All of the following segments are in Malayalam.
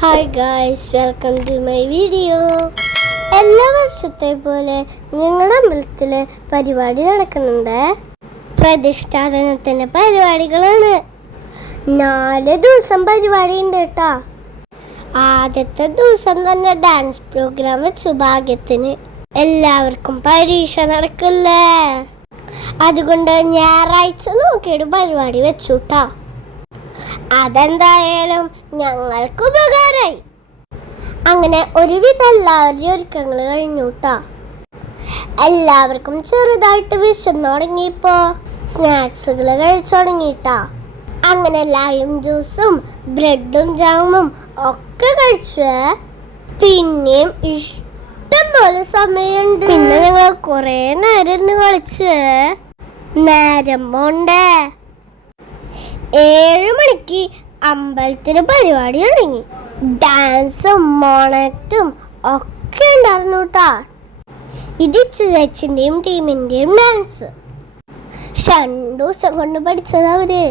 Hi guys, welcome to my video. എല്ലാ വർഷത്തെ പോലെ ഞങ്ങളുടെ അമ്പലത്തിൽ പരിപാടി നടക്കുന്നുണ്ട്. പ്രതിഷ്ഠാപനത്തിൻ്റെ പരിപാടികളാണ്. 4 ദിവസം പരിപാടി ഉണ്ട് കേട്ടോ. ആദ്യത്തെ ദിവസം തന്നെ ഡാൻസ് പ്രോഗ്രാം വെച്ചു. ഭാഗ്യത്തിന് എല്ലാവർക്കും പരീക്ഷ നടക്കില്ലേ, അതുകൊണ്ട് ഞായറാഴ്ച നോക്കിയിട്ട് പരിപാടി വെച്ചു കേട്ടോ. അതെന്തായാലും ഞങ്ങൾക്ക് ഉപകാരമായി. അങ്ങനെ ഒരുവിധം എല്ലാവരുടെയും ഒരുക്കങ്ങൾ കഴിഞ്ഞു കേട്ടോ. എല്ലാവർക്കും ചെറുതായിട്ട് വിശന്നു തുടങ്ങിയപ്പോ സ്നാക്സുകൾ കഴിച്ചു തുടങ്ങിയിട്ടാ. അങ്ങനെ ലൈം ജ്യൂസും ബ്രെഡും ജാമും ഒക്കെ കഴിച്ചു. പിന്നെയും ഇഷ്ടം പോലെ സമയമുണ്ട്. പിന്നെ ഞങ്ങൾ കുറേ നേരം കളിച്ച് നേരം പോണ്ടേ. 7 മണിക്ക് അമ്പലത്തിന് പരിപാടി തുടങ്ങി. ഡാൻസും മോണക്റ്റും ഒക്കെ ഉണ്ടായിരുന്നു കേട്ടോ. ഇത് ചേച്ചിൻ്റെയും ടീമിൻ്റെയും ഡാൻസ് 2 ദിവസം കൊണ്ട് പഠിച്ചത് അവര്.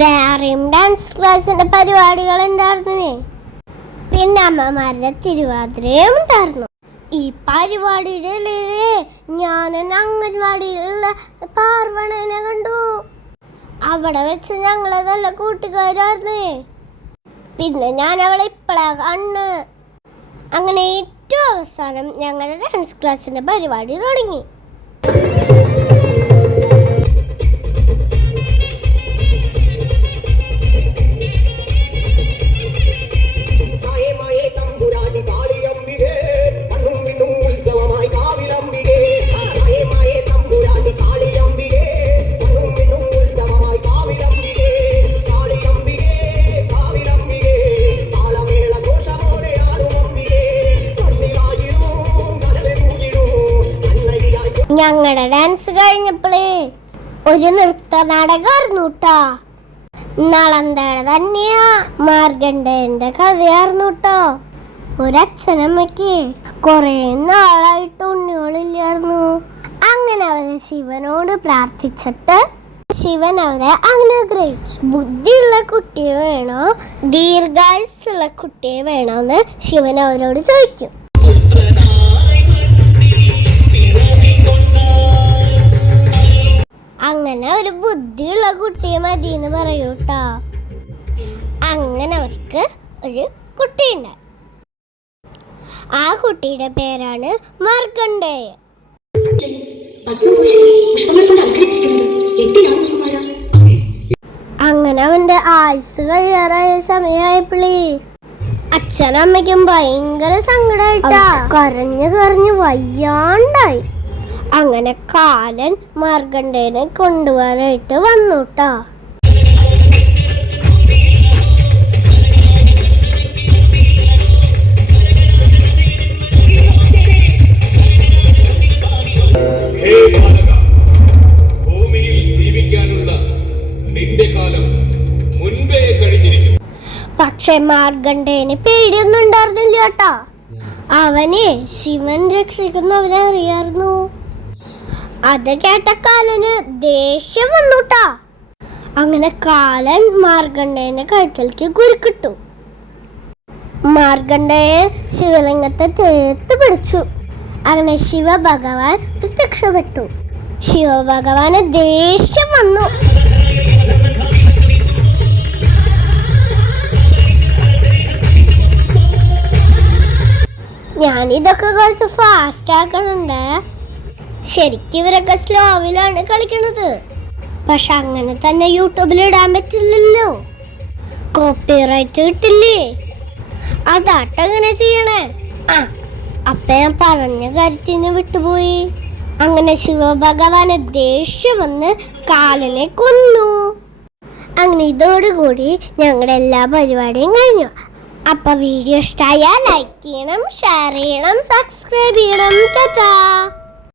വേറെയും ഡാൻസ് ക്ലാസ്സിന്റെ പരിപാടികൾ ഉണ്ടായിരുന്നേ. പിന്നെ അമ്മമാരുടെ തിരുവാതിരയും ഉണ്ടായിരുന്നു. ഈ പരിപാടിയുടെ ഞാൻ അംഗൻവാടിയിലുള്ള പാർവണനെ കണ്ടു. അവിടെ വെച്ച് ഞങ്ങളെ നല്ല കൂട്ടുകാരായിരുന്നേ. പിന്നെ ഞാൻ അവളെ ഇപ്പോഴാ കണ്ണ്. അങ്ങനെ ഏറ്റവും അവസാനം ഞങ്ങളുടെ ഡാൻസ് ക്ലാസ്സിന്റെ പരിപാടി തുടങ്ങി. ഞങ്ങളുടെ ഡാൻസ് കഴിഞ്ഞപ്പോഴേ ഒരു നൃത്ത നാടകമായിരുന്നു കേട്ടോ. നളന്തയുടെ തന്നെയാ. മാർഗണ്ഡേയന്റെ കഥയായിരുന്നു കേട്ടോ. ഒരച്ഛനമ്മയ്ക്ക് കുറെ നാളായിട്ട് ഉണ്ണികളില്ലായിരുന്നു. അങ്ങനെ അവര് ശിവനോട് പ്രാർത്ഥിച്ചിട്ട് ശിവൻ അവരെ അനുഗ്രഹിച്ചു. ബുദ്ധിയുള്ള കുട്ടിയെ വേണോ ദീർഘായുസ്സുള്ള കുട്ടിയെ വേണോന്ന് ശിവൻ അവരോട് ചോദിക്കും. അങ്ങനെ ഒരു ബുദ്ധിയുള്ള കുട്ടിയെ മതി എന്ന് പറയൂട്ടാ. അങ്ങനെ അവർക്ക് ഒരു കുട്ടിയുണ്ടായി. ആ കുട്ടിയുടെ പേരാണ് മാർഗണ്ഡേയൻ. അങ്ങനെ അവന്റെ ആയുസ് കഴിയാറായ സമയമായപ്പോഴേ അച്ഛനമ്മയ്ക്കും ഭയങ്കര സങ്കടമായിട്ടാ. കരഞ്ഞു വയ്യാണ്ടായി. അങ്ങനെ കാലൻ മാർഗണ്ഡേയനെ കൊണ്ടുപോകാനായിട്ട് വന്നുട്ടാ. ഭൂമിയിൽ ജീവിക്കാനുള്ള നിന്റെ കാലം മുൻപേ കഴിഞ്ഞിരിക്കും. പക്ഷെ മാർഗണ്ഡേയന് പേടിയൊന്നും ഉണ്ടായിരുന്നില്ല കേട്ടോ. അവനെ ശിവൻ രക്ഷിക്കുന്നവരെ അറിയായിരുന്നു. അത് കേട്ട കാലന് ദേഷ്യം വന്നുട്ടാ. അങ്ങനെ കാലൻ മാർഗണ്ഡേയന്റെ കഴുത്തിലേക്ക് കുരുക്കിട്ടു. മാർഗണ്ഡേയൻ ശിവലിംഗത്തെ തേർത്ത് പിടിച്ചു. അങ്ങനെ ശിവഭഗവാൻ പ്രത്യക്ഷപ്പെട്ടു. ശിവഭഗവാന് ദേഷ്യം വന്നു. ഞാനിതൊക്കെ കുറച്ച് ഫാസ്റ്റ് ആക്കണുണ്ട്. ശരിക്കും ഇവരൊക്കെ സ്ലോവിലാണ് കളിക്കണത്. പക്ഷെ അങ്ങനെ തന്നെ യൂട്യൂബിൽ ഇടാൻ പറ്റില്ലല്ലോ, കോപ്പിറൈറ്റ് കിട്ടില്ലേ. അതാട്ടങ്ങനെ ചെയ്യണേ. അപ്പൊ ഞാൻ പറഞ്ഞ കാര്യത്തിന് വിട്ടുപോയി. അങ്ങനെ ശിവഭഗവാന് ദേഷ്യം വന്ന് കാലനെ കൊന്നു. അങ്ങനെ ഇതോടുകൂടി ഞങ്ങളുടെ എല്ലാ പരിപാടിയും കഴിഞ്ഞു. അപ്പൊ വീഡിയോ ഇഷ്ടമായാൽ ലൈക്ക് ചെയ്യണം, ഷെയർ ചെയ്യണം, സബ്സ്ക്രൈബ് ചെയ്യണം. ടാറ്റാ.